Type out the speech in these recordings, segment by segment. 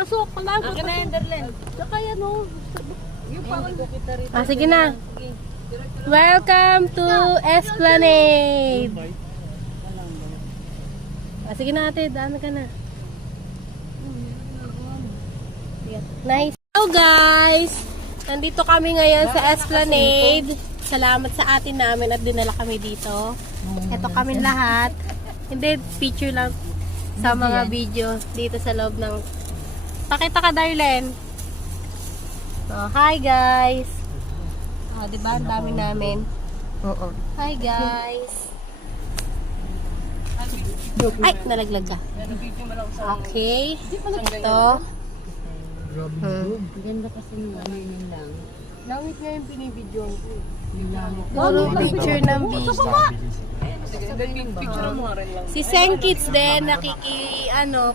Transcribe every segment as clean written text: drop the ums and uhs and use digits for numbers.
Pasok, palago. Akin na Enderland. Saka yan o. Yung parang... Sige na. Welcome to Esplanade. Sige na ate, daan ka na. Nice. Hello guys! Nandito kami ngayon sa Esplanade. Salamat sa atin namin at dinala kami dito. Ito kami lahat. Hindi, picture lang sa mga video dito sa loob ng... Pakita ka, Darlene. Oh, hi guys! Oh, diba? Ang dami namin. Oo. Hi guys! Ay! Nalaglag ka. Okay. Ito. Ganda kasi ng ano yun lang. Langit nga yung pinibidyo ko. Puro picture ng beach. Picture mo nga rin lang. Si Senkits din,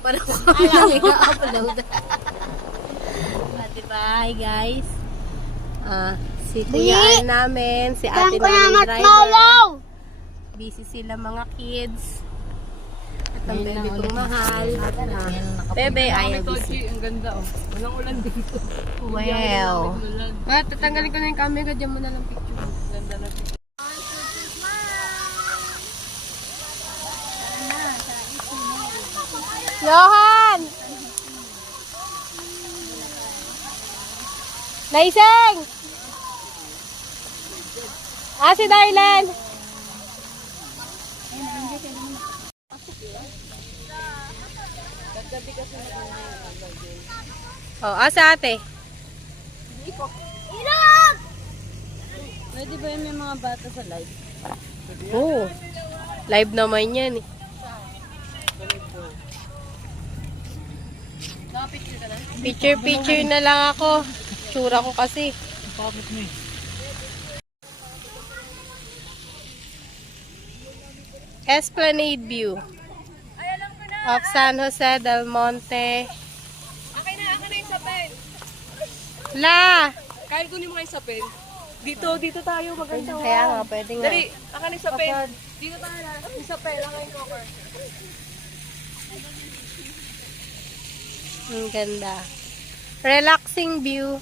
parang kami lang i-upload. Diba? Hi guys. Si Kuya Al namin, si ate namin driver. Busy sila mga kids. At ang bebe kong mahal. Bebe, ayaw busy. Ang ganda oh. Walang ulan dito. Wow. Tatanggalin ko na yung camera, dyan mo na lang picture. Ganda na picture. Johan! Naiseng! Si Darlene! Sa ate? Pwede ba yun may mga bata sa live? Oo. Live naman yan eh. Picture na lang ako. Tsura ko kasi. Esplanade view of San Jose del Monte. Akin na yung sapin. La! Kahit kunin mo kayo sapin. Dito tayo maganda. Kaya nga, pwede nga. Dali, akin yung sapin. Dito tayo na. Yung sapin, akin yung cover. Ang ganda. Relaxing view.